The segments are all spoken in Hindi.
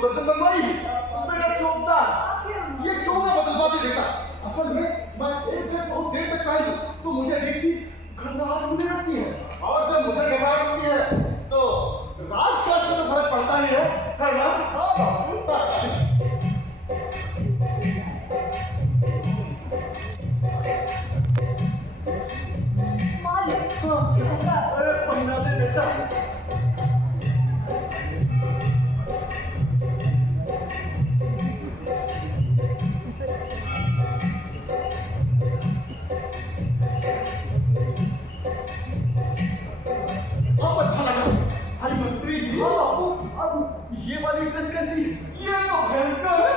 दर्जन बनवाई है। बेटा चौकदार, ये चौका बदलवा दे बेटा। असल में मैं एक ड्रेस बहुत देर तक पहनूं तो मुझे एक चीज घबराहट होने लगती है, और जब मुझे घबराहट होती है तो राजकाज में तो फर्क पड़ता ही है ना? अरे पहना दे बेटा। अब अच्छा लगा भाई मंत्री जी। अब ये वाली ड्रेस कैसी? ये तो भयंकर है,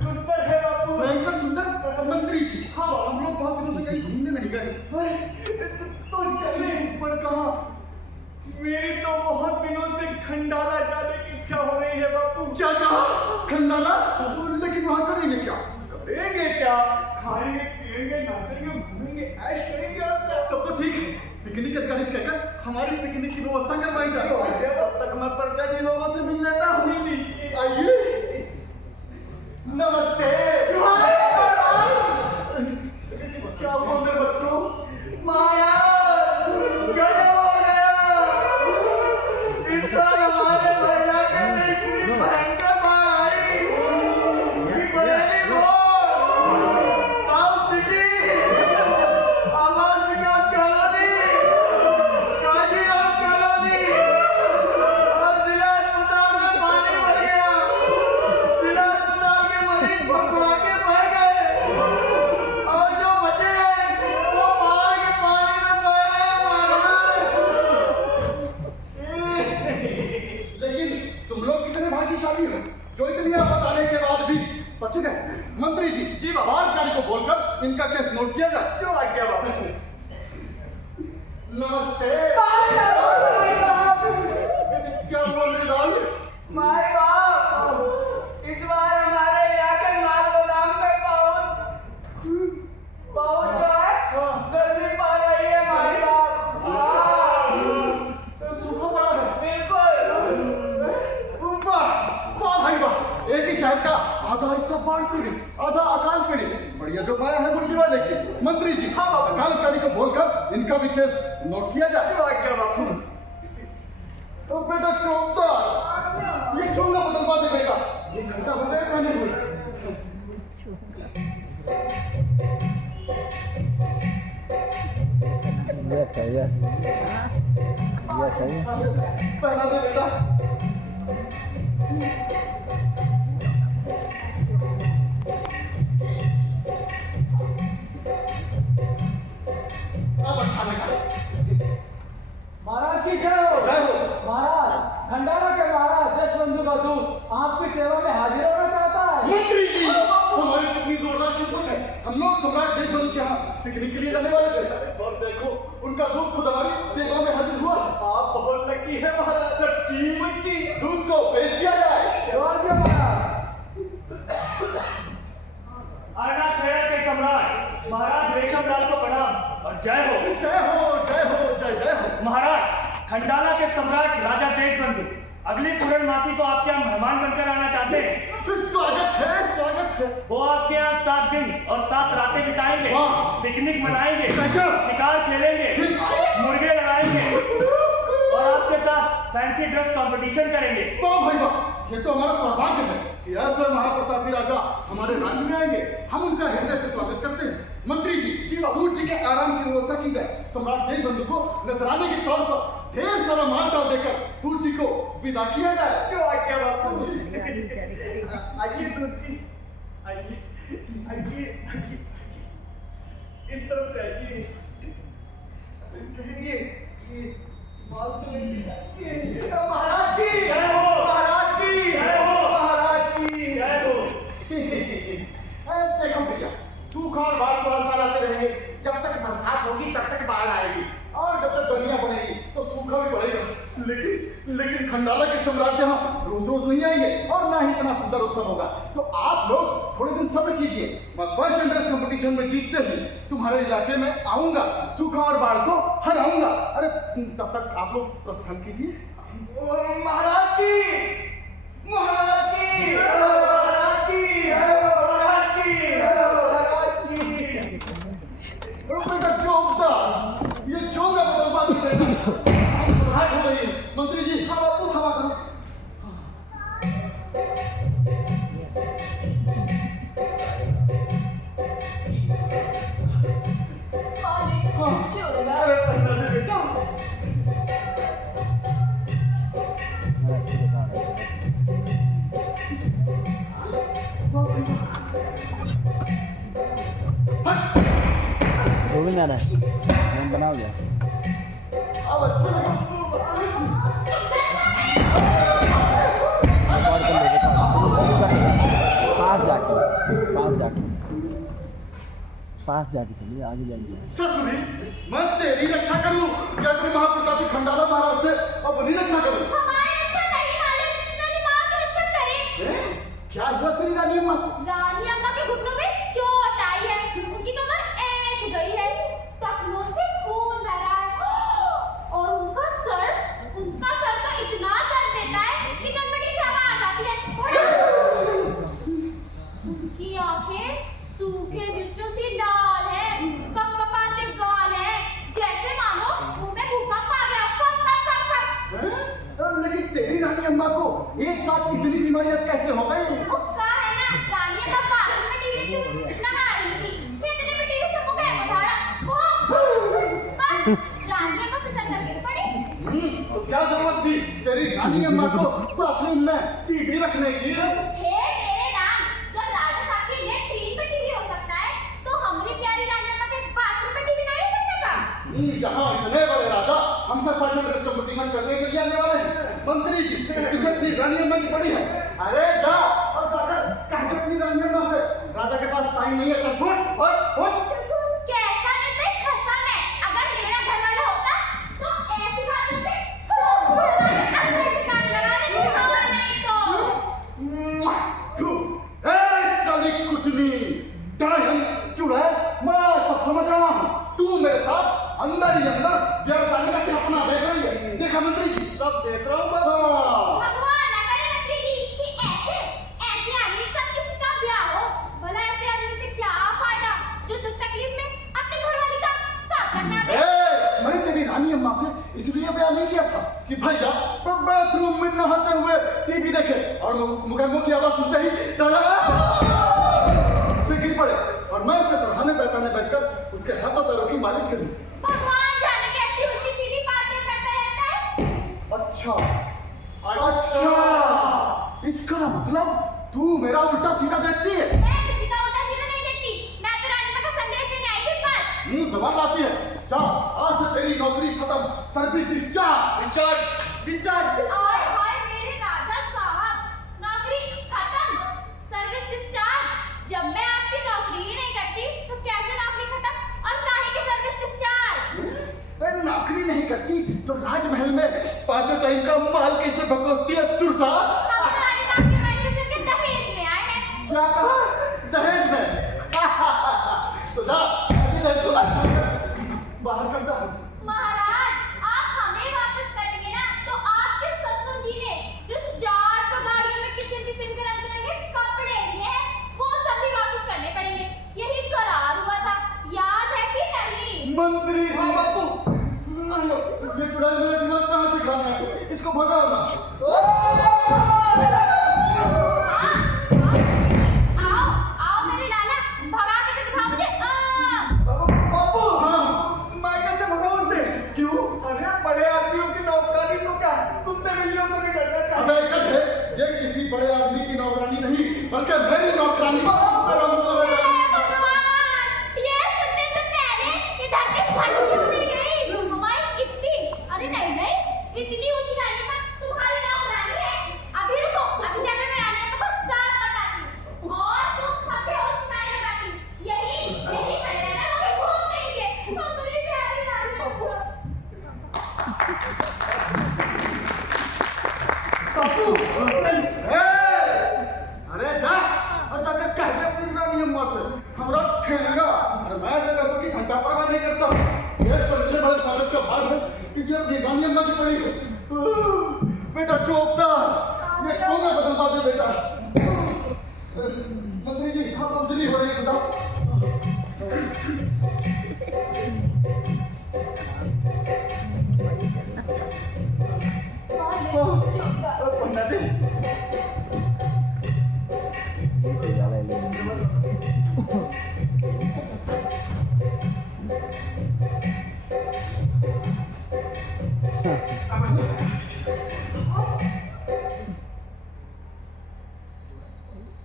सुंदर है बापू। भयंकर सुंदर? मंत्री जी हाँ, हम लोग बहुत दिनों से कहीं घूमने नहीं गए तो चले। पर कहाँ? मेरी तो बहुत दिनों से खंडाला जाने की इच्छा हो रही है बापू। क्या कहा? खंडाला? लेकिन वहाँ करेंगे क्या? करेंगे क्या? खाएंगे, पिएंगे, नाचेंगे, घूमेंगे, ऐश करेंगे। और क्या? तब तो ठीक है, पिकनिक अधिकारी से कहकर हमारी पिकनिक की व्यवस्था करवाई जाए। तब तक मैं परजा जी लोगों से मिल लेता हूँ। आइए। नमस्ते। क्या बोल रहे बच्चों? महाराज गजब हो गया। इस साल हमारे भैया के लिए इतनी भयंकर बाढ़ आई कि बरेली रोड, साउथ सिटी, आवास विकास कॉलोनी, काशीराम कॉलोनी और जिला अस्पताल में पानी भर गया। जिला अस्पताल के मरीज भड़बड़ा के बह गए और जो बचे वो पहाड़ के पानी में बह रहे हैं महाराज। लेकिन तुम लोग कितने भाग्यशाली हो जो इतनी आफत आने के बाद भी बच गए। मंत्री जी जी बाहर को बोलकर इनका केस नोट किया जाए। क्यों आ गया बाबू? नमस्ते। क्या बोल रहे लाल? मारे बाप, इस बार हमारे इलाके माल गोदाम पे बहुत जो है गर्मी पड़ रही है मारे बाप। सूखा पड़ा है बिल्कुल। वाह वाह भाई वाह, एक ही शहर का आधा हिस्सा बाढ़ पीड़ित, आधा अकाल पीड़ित। बढ़िया जो पाया है गुंडी वाले की। मंत्री जी हाँ अकाल अधिकारी को बोलकर इनका भी केस नोट किया जाए। क्यों आ गया बापू? तो बेटा चौकदार, ये चूल्हा बदलवा दे बेटा। ये घंटा हो गया मैंने हुई। पहना दे बेटा। अब अच्छा लगा। महाराज की जय हो। जय हो। महाराज खंडाला के महाराज जसवंत का दूत आपकी सेवा में हाजिर होना चाहता है। मंत्री जी हमारी कितनी जोरदार किस्मत है। हम लोग सम्राट देशबंधु के यहाँ पिकनिक के लिए जाने वाले थे और देखो उनका दूध खुद हमारी सेवा में हाजिर हुआ। आप बहुत लकी है महाराज। सच्ची मुच्ची दूध को पेश किया जाए। और क्या महाराज? आरना खेड़ा के सम्राट महाराज रेशमलाल को प्रणाम और जय हो। जय हो जय हो जय जय हो। महाराज खंडाला के सम्राट राजा देशबंधु अगली पूर्णमासी को आपके यहाँ मेहमान बनकर आना चाहते हैं। स्वागत है स्वागत है। वो आपके यहाँ 7 दिन और 7 रातें बिताएंगे, पिकनिक मनाएंगे, शिकार खेलेंगे, मुर्गे लगाएंगे और आपके साथ फैंसी ड्रेस कंपटीशन करेंगे। वाह भाई वाह, ये तो हमारा सौभाग्य है कि ऐसे महाप्रतापी राजा हमारे राज्य में आएंगे। हम उनका हृदय से स्वागत करते हैं। मंत्री जी दूध जी के आराम की व्यवस्था की जाए। सम्राट देशबंधु को नजराने के तौर पर ढेर सारा माल डाल देकर दूध जी को विदा किया जाए। क्यों आ गया बापू? आइए दूध जी, आइए आइए आइए, इस तरफ से आइए। कहिए कि माल तो नहीं दिया। महाराज की जय हो। महाराज की जय हो। महाराज की जय हो। देखो भैया सूखा और बाढ़ तो हर साल आते रहेंगे। जब तक बरसात होगी तब तक बाढ़ आएगी और जब तक दुनिया बनेगी तो सूखा भी पड़ेगा। लेकिन खंडाला के सम्राट यहाँ रोज रोज नहीं आएंगे और ना ही इतना सुंदर उत्सव होगा। तो आप लोग थोड़े दिन सब्र कीजिए। मैं फर्स्ट ड्रेस कंपटीशन में जीतते ही तुम्हारे इलाके में आऊंगा, सूखा और बाढ़ को हराऊंगा। अरे तब तक आप लोग प्रस्थान कीजिए। महाराज की महाराज की नहीं आ रहा है, हम बनाओ गया। अब अच्छा लगा। पास जाके चलिए, आगे जाएंगे। ससुरी, मैं तेरी रक्षा करूं या तेरे महाप्रतापी खंडाला महाराज से अपनी रक्षा करूं? हमारी रक्षा नहीं मालिक, रानी माँ की रक्षा करें। क्या हुआ तेरी रानी अम्मा? रानी अम्मा के घुटनों में चोट आई है, उनकी कमर ऐंठ गई है, टखनों से खून बह रहा है और उनका सर तो इतना दर्द देता है कि नटबटी से आवाज आती है। उनकी आंखें सूखे मिर्चों सी लाल है, कपकपाते गाल है, जैसे मानो मुंह में भूकंप आ गया। Cup cup cup cup. लेकिन तेरी रानी अम्मा को एक साथ इतनी बीमारियां कैसे हो गई? कहा है ना, रानी अम्मा बाथरूम में टीवी क्यों नहा रही थी, इतने में टीवी से मुंह गया उठाड़ा। बस रानी अम्मा फिसल कर गिर पड़ी। तो क्या जरूरत थी तेरी रानी अम्मा को बाथरूम में टीवी रखने की? हे मेरे राम, जब राजा साहब के लिए टीवी पे टीवी हो सकता है, तो हमारी प्यारी रानी अम्मा के बाथरूम में टीवी नहीं हो सकता का? यहाँ इतने बड़े राजा हमसे फैशन ड्रेस कंपटीशन करने के लिए आने वाले हैं। मंत्री जी, इसे अपनी रानी अम्मा की पड़ी है। अरे जा और जाकर कह दे अपनी रानी अम्मा से राजा के पास टाइम नहीं है। चल फुट। कैसा निर्दयी खस्ता मैं, अगर मेरा घर वाला होता तो ऐसी बातों से अपने ठिकाने लगा देती, हवा नहीं तो। साली कुटनी, डायन, चुड़ैल, मैं सब समझ रहा हूँ। तू मेरे साथ अंदर ही अंदर व्यवसाय का सपना देख रही है। देखा मंत्री जी, सब देख रहा हूँ बाबा। भगवान न करे मंत्री जी कि ऐसे आदमी के साथ किसी का ब्याह हो। भला ऐसे आदमी से क्या फायदा जो दुख तकलीफ में अपने घरवाली का साथ रखना दे। मैंने तेरी रानी अम्मा से इसलिए बयान नहीं किया था कि भैया बाथरूम में नहाते हुए टीवी देखे और मुकम्मल की आवाज सुनते ही गिर पड़े और मैं उसके सरहाने बैठाने बैठकर उसके हाथों पैरों की मालिश करी। भगवान जाने कैसी उल्टी सीधी बातें करता रहता है। अच्छा, इसका मतलब तू मेरा उल्टा सीधा देखती है? मैं किसी का उल्टा सीधा नहीं देखती, मैं तो रानी माँ का संदेश लेने आई थी बस। मुंह जबान लाती है। जा, आज से तेरी नौकरी खत्म, सर्विस डिस्चार्ज। हाय हाय मेरे राजा साहब, नौकरी खत्म, सर्विस डिस्चार्ज। जब मैं आपकी नौकरी ही नहीं करती तो कैसे नौकरी खत्म और काहे की सर्विस डिस्चार्ज? नौकरी नहीं करती तो राजमहल में 5 टाइम का माल कैसे बकोसती है सुरसा? हम रानी माँ के मायके से के दहेज में आए हैं। क्या कहा? दहेज में? तो जा, ऐसे दहेज को बाहर कर दो। महाराज, आप हमें वापस करेंगे ना तो आपके ससुर जी ने जो 400 गाड़ियों में किस्म के रंग के कपड़े लिए हैं, वो सब भी वापस करने पड़ेंगे। यही करार हुआ था, याद है कि नहीं? मंत्री जी, बापू, ये चुड़ैल मेरा दिमाग कहाँ से खाना है? इसको भगाओ ना। आओ मेरे लाला, भगा के तो दिखाओ मुझे। बापू, हाँ, मैं कैसे भगाऊं उसे? क्यों? अरे बड़े आदमियों की नौकरानी तो क्या कुत्ते बिल्लियों से भी डरना चाहिए। अबे गधे, ये किसी बड़े आदमी की नौकरानी नहीं बल्कि मेरी नौकरानी। भगवान, ये सुनने से पहले कि धरती फट क्यों नहीं गई? हमारी अरे नहीं, इतनी ऊंची रानी पर तुम्हारी नौकरानी है। अभी रुको, अभी जाकर मैं रानी अम्मा को साफ बताती हूँ और तुम सब बेहोश नहीं लगाती। यही खड़े रहना, कहीं घूम नहीं गए। हमारी प्यारी रानी अम्मा। बापू, अरे जा और जाकर कह दे अपनी रानी अम्मा से हमरा ठेंगा। अरे मैं ऐसे पैसों की घंटा परवाह नहीं करता। ये संजय भाई स्वागत का भाग है, इसे अपनी रानी अम्मा की पड़ी है। बेटा चौकता, ये क्यों ना बदलवा दे बेटा। मंत्री जी, हाँ उजली हो रही है, बताओ।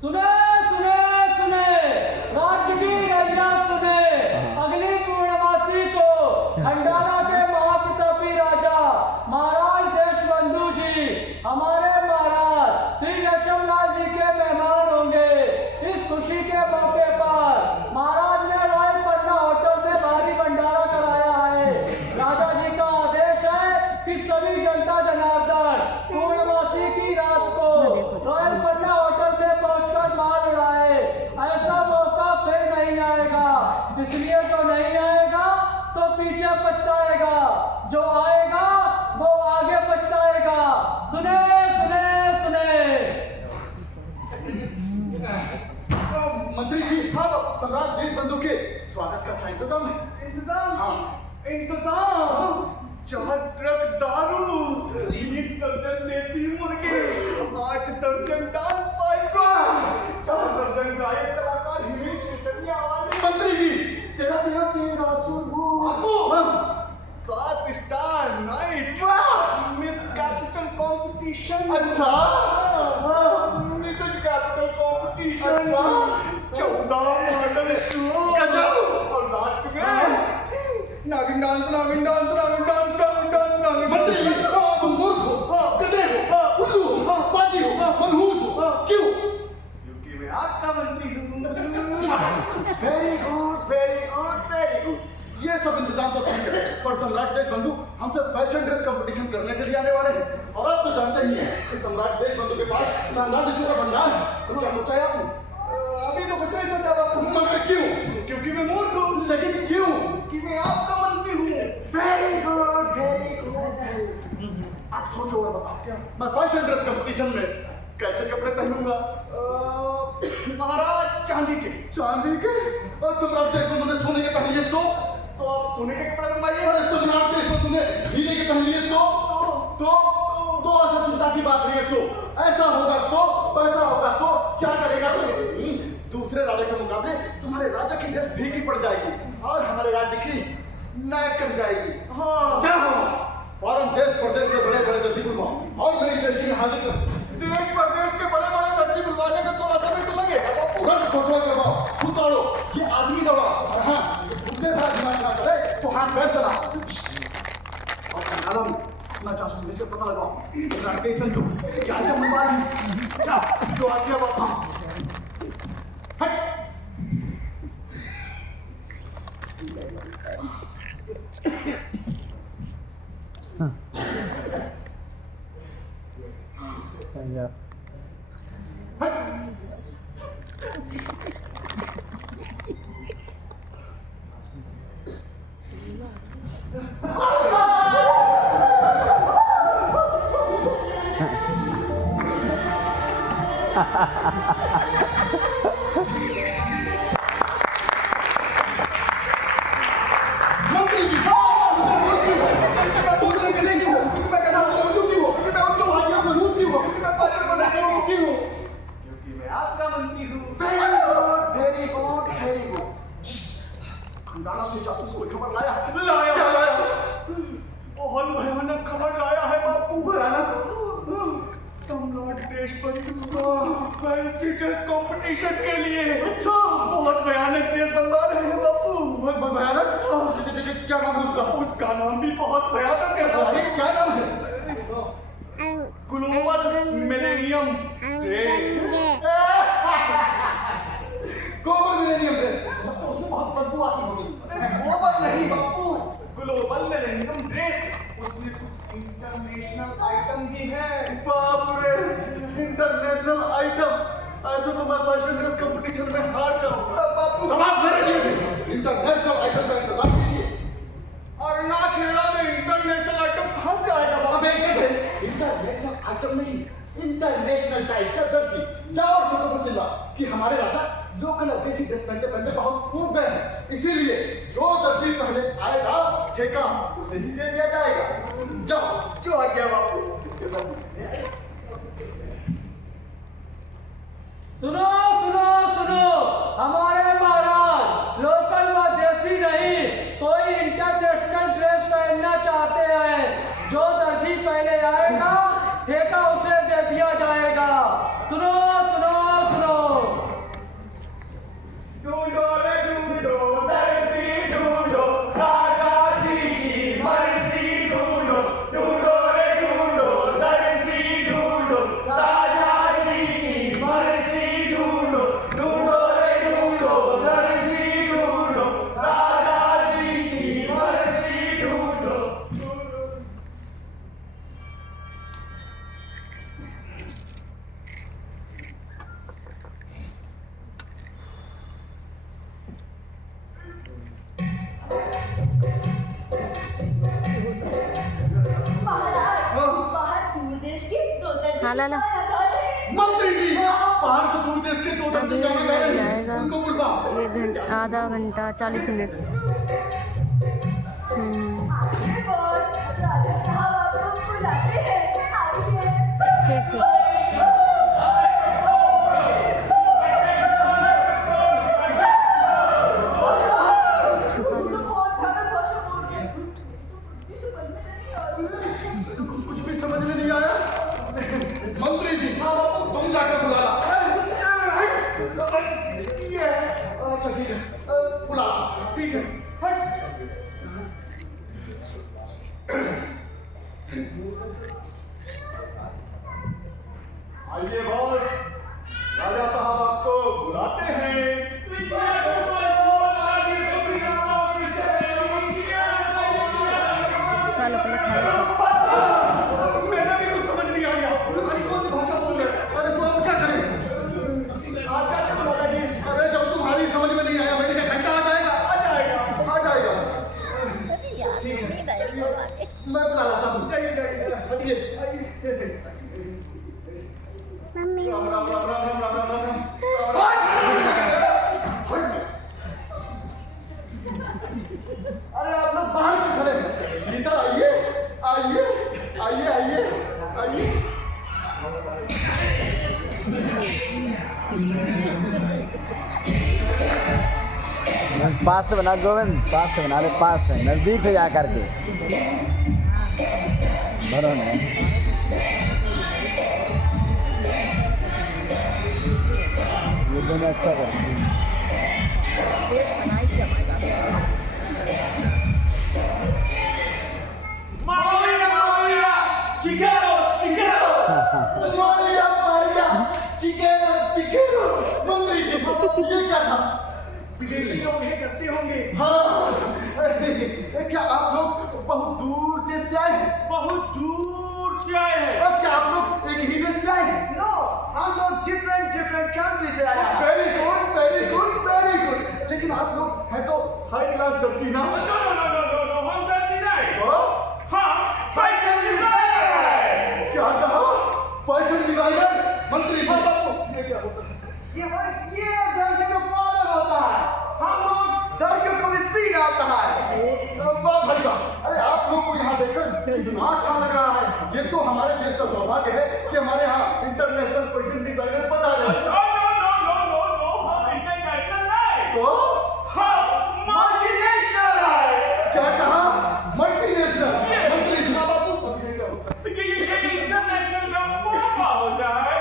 सुने सुने सुने, राज्य की रजना सुने। अगली पूर्णमासी हमारे महाराज श्री नरसिम्हलाल जी के मेहमान होंगे। इस खुशी के मौके पर महाराज ने रॉयल पटना होटल में भारी भंडारा कराया है। राजा जी का आदेश है कि सभी जनता जनार्दन पूर्णमासी की रात को रॉयल पटना होटल में पहुंचकर माल उड़ाए। ऐसा मौका फिर नहीं आएगा, इसलिए जो नहीं आएगा तो पीछे पछताएगा, जो आएगा वो आगे पछताएगा। सुने सुने सुने। मंत्री जी, हाँ सम्राट देशबंधु के स्वागत का क्या इंतजाम है? इंतजाम हाँ। इंतजाम 4 ट्रक दारू, 20 दर्जन देसी मुर्गे, 8 दर्जन डांस पाइप, 4 दर्जन गायक कलाकार हिमेश रेशमिया वाले। मंत्री जी, तेरा बापू 7 star night miss capital competition. अच्छा। Mrs capital competition. अच्छा। 14 मॉडल शो। गजब। और लास्ट में नागिन डांस, नागिन डांस, नागिन डांस, नागिन डांस, नागिन मंत्री जी, डांस। तुम मूर्ख हो, गधे हो, उल्लू हो, बाजी हो, मनहूस हो, क्यों? क्योंकि मैं आपका मंत्री हूँ। Very good, very good, very good. ये सब इंतजाम तो ठीक है, पर सम्राट देशबंधु हमसे फैशन ड्रेस कंपटीशन करने के लिए आने वाले हैं। और आप तो जानते ही हैं कि सम्राट देशबंधु के पास शानदार डिशों का भंडार है। तो क्या सोचा है आपने? अभी तो कुछ नहीं सोचा बापू। मगर क्यों? क्योंकि मैं मूर्ख हूँ। लेकिन क्यों? कि मैं आपका मंत्री हूँ। Very good, very good. आप सोचो और बताओ, क्या मैं फैशन ड्रेस कंपटीशन में कैसे कपड़े पहनूंगा? महाराज चांदी के। चांदी के? और सम्राट देशबंधु ने सोने के पहन लिए तो? तो आप सोने के कपड़े बनवाइए। अरे सम्राट देशबंधु ने हीरे के पहन लिए तो ऐसा चिंता की बात नहीं है। तो ऐसा होगा तो पैसा होगा तो क्या करेगा तो? दूसरे राज्य के मुकाबले तुम्हारे राज्य की ड्रेस फीकी पड़ जाएगी और हमारे राज्य की नायक कर जाएगी। हाँ। क्या हो? फॉरन देश प्रदेश से बड़े बड़े दर्जी बुलवाओ और मेरी ड्रेस की हाजिर कर। देश प्रदेश के बड़े बड़े दर्जी बुलवाने में थोड़ा समय तो लगेगा बापू। तुरंत फोटो करवाओ, उतारो, ये आदमी दबाओ। और हाँ, उससे बड़ा दिमाग ना करे तो हाथ पैर चला। और मैडम, अपना जासूस भेज कर पता लगाओ सम्राट देशबंधु क्या क्या बनवा रहे हैं। जाओ, जो आज्ञा बापू। हट। मंत्री जी, क्योंकि मैं आपका मंत्री हूँ। Very good, very good. Khandala से जासूस कोई खबर लाया? लाया। क्या लाया? बहुत भयानक खबर लाया है बापू। भयानक? सम्राट देशबंधु फैंसी ड्रेस कंपटीशन के लिए अच्छा। बहुत भयानक ड्रेस बनवा रहे हैं बापू। भयानक? क्या नाम है उसका? उसका नाम भी बहुत भयानक है अरे बापू। क्या नाम है? Global millennium dress. गोबर मिलेनियम ड्रेस। उसमें बहुत बदबू आती होगी। ग्लोबल नहीं बापू, ग्लोबल मिलेनियम ड्रेस। उसमें कुछ इंटरनेशनल आइटम भी है। बाप रे, इंटरनेशनल आइटम। ऐसे तो मैं फैशन ड्रेस कंपटीशन में हार जाऊंगा। बापू अब आप मेरे लिए भी इंटरनेशनल आइटम का इंतजाम कीजिए। और ना खेला में इंटरनेशनल आइटम कहाँ से आएगा अब बापू? एक है इंटरनेशनल आइटम नहीं, इंटरनेशनल टाइप का दर्जी। जाओ और छोटों को चिल्ला कि हमारे राजा लोकल और देसी ड्रेस पहनते पहनते बहुत ऊब गए हैं। इसीलिए जो दर्जी पहले आएगा ठेका उसे ही दे दिया जाएगा। जाओ। जो आ गया बापू। सुनो सुनो सुनो, हमारे महाराज लोकल व देसी नहीं, कोई इंटरनेशनल ड्रेस पहनना चाहते हैं। जो दर्जी पहले आएगा ठेका उसे दे दिया जाएगा। सुनो सुनो सुनो। ढूंढो रे ढूंढो दर्जी ढूंढो, राजा जी की मर्जी ढूंढो। ढूंढो रे ढूंढो दर्जी ढूंढो। हाँ लाला मंत्री जी बाहर के दूर देश के 2 दर्जन गाने गा रहे हैं जाएगा उनको बुलवा ये आधा घंटा 40 मिनट ठीक ठीक कुछ भी समझ में नहीं आया मंत्री जी तुम जाकर बुला ला अच्छा ठीक है बुला ला ठीक है आइए बॉस राजा साहब आपको बुलाते हैं मैंने भी कुछ समझ नहीं आया कौन सी भाषा बोल रहे हैं अरे तो आप क्या करें आप क्या बुला लाइए अरे जब तुम्हारी समझ में नहीं आया मेरे घंटा आ जाएगा ठीक है मैं बुला लाता हूँ जाइए राम राम राम राम राम राम राम राम अरे आप लोग बाहर क्यों खड़े हैं भीतर आइए आइए आइए आइए आइए पास से बना गोविंद पास से बना ले पास से नजदीक से जा करके भरो नहीं ये दोनों अच्छा करते हैं मंत्री जी ये क्या था विदेशी लोग ये करते होंगे हाँ क्या आप लोग बहुत दूर देश से आए हैं बहुत दूर से आए हैं और क्या आप लोग एक ही देश से आए हैं नो हम लोग डिफरेंट कंट्री से आए हैं very good very good very good लेकिन आप लोग है तो हाई क्लास दर्जी ना हम दर्जी नहीं हाँ? हम फैशन डिजाइनर क्या कहा फैशन डिजाइनर मंत्री जी ये क्या होता है ये दर्जी का फादर होता है हम लोग दर्जियों को भी सीन आता है वाह भाई साहब अरे आप लोग को यहाँ देखकर कितना अच्छा लग रहा है ये तो हमारे देश का सौभाग्य है कि हमारे यहाँ इंटरनेशनल फैशन डिजाइनर बना रहे हैं हम इंटरनेशनल नहीं तो हम मल्टीनेशनल है क्या कहा मल्टीनेशनल मंत्री जी बाबू ये क्या होता है ये इंटरनेशनल का पापा होता है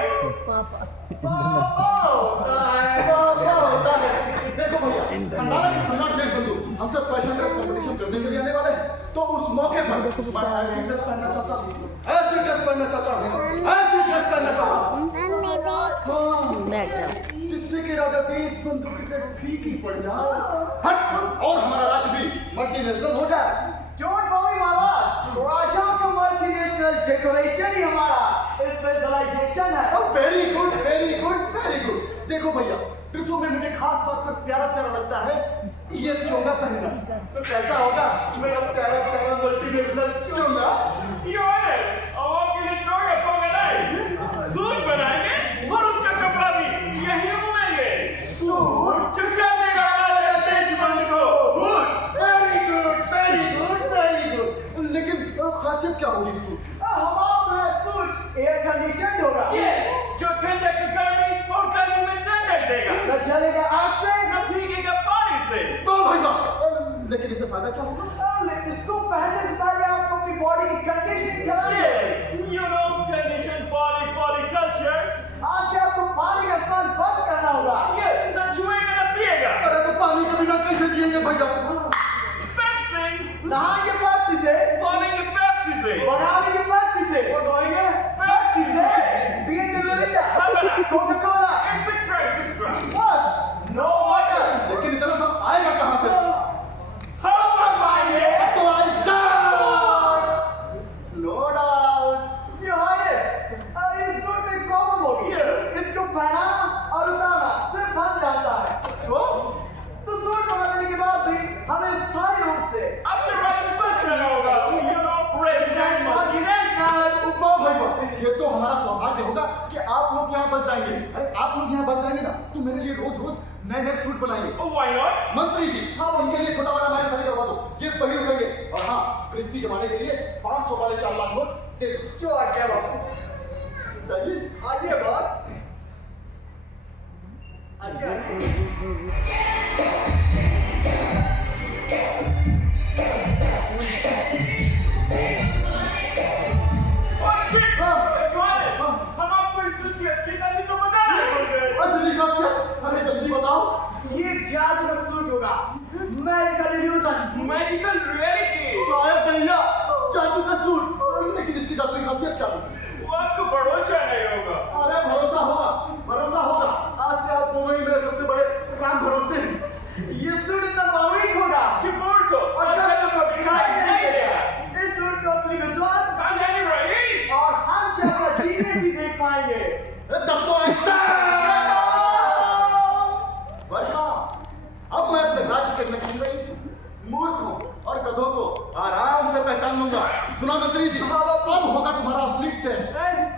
होता है देखो भैया भंडारा के सम्राट देश बंधु हम सब फैशन ड्रेस कंपटीशन करने के लिए आने वाले हैं तो उस मौके पर मैं ऐसी ड्रेस पहनना चाहता हूँ ऐसी ड्रेस पहनना चाहता हूँ ऐसी ड्रेस पहनना चाहता हूँ बैठ जाओ जिससे कि राजा देश बंधु की ड्रेस फीकी पड़ जाए हट और हमारा राज्य भी मल्टीनेशनल हो जाए डोंट वरी महाराज राजा का मल्टीनेशनल डेकोरेशन ही हमारा स्पेशलाइजेशन है very good very good very good देखो भैया ड्रेसों में मुझे खास तौर पर प्यारा प्यारा लगता है ये चोंगा पहनना तो कैसा होगा मेरा प्यारा प्यारा मल्टीनेशनल चोंगा अब आपके लिए चोगा चोगा नहीं सूट बनाएंगे और उसका कपड़ा भी यही बुनेंगे सूट चुका देगा राजा देश बंधु को very good very good very good लेकिन खासियत क्या होगी इस सूट की हमारा सूट एयर कंडीशन होगा ये जो ठंडक गर्मी और गर्मी में ठंडक देगा न चलेगा आग से न भीगेगा पानी से तो भाई साहब लेकिन इससे फायदा क्या होगा इसको पहनने से पहले आपको अपनी बॉडी की कंडीशन करनी है you know condition body culture आज से आपको पानी का इस्तेमाल बंद करना होगा ये न छुएगा न पिएगा अरे तो पानी के बिना कैसे जिएंगे भैया पेप्सी नहाएंगे पेप्सी से पानी पेप्सी से बनाने के पेप्सी से और धोएंगे पेप्सी से पिएंगे Mirinda Coca Cola it's a crazy बस नो वाटर लेकिन इतना सब आएगा कहाँ से हम आएंगे तो ऐसा नो डाउट योर हाइनेस इस सूट में प्रॉब्लम होगी इसको पहनाना और उतारना सिर्फ हम जानता है तो सूट बनाने के बाद भी हमें स्थायी रूप से अपने राज्य पर चला होगा you know president हमारा सौभाग्य होगा कि आप लोग यहाँ बच जाएंगे। अरे आप लोग यहाँ बच जाएंगे ना तो मेरे लिए रोज रोज नए नए सूट बनाएंगे। Oh, why not? मंत्री जी, हाँ उनके लिए छोटा वाला महल खाली करवा दो, ये वही रुकेंगे। और हाँ, क्रिस्टी जमाने के लिए 500 वाले 4 लाख नोट दे दो। क्यों आ गया बापू? चाहिए? आइए बॉस। आइए आइए। हम आपको इस सूट की असली खासियत तो बता रहे हैं। असली खासियत? अरे जल्दी बताओ। ये जादू का सूट होगा। Magical illusion. Magical reality. शायद भैया जादू का सूट, लेकिन इसकी जादू की खासियत क्या है? वो आपको भरोसा नहीं होगा। अरे भरोसा होगा, भरोसा होगा। आज से आप मुंबई मेरे सबसे बड़े राम भरोसे हैं। ये सूट इतना माविक होगा कि बोर्ड को और कदम को दिखाई नहीं देगा। इस सूट को असली विद्वान I'm Danny Raish। और हम जैसा जीनियस ही देख पाएंगे। तब तो ऐसा वर्षा, अब मैं अपने राज्य के नकली रईस मूर्खों और गधों को आराम से पहचान लूंगा। सुना मंत्री जी, अब होगा तुम्हारा असली टेस्ट।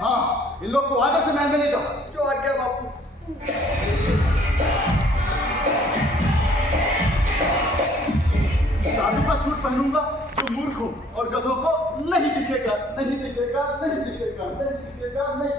हाँ, इन लोग को आदर से महल में ले जाओ। जो आ गया बापू। जादू का सूट पहनूंगा जो मूर्खों और गधों को नहीं दिखेगा, नहीं दिखेगा, नहीं दिखेगा, नहीं दिखेगा, नहीं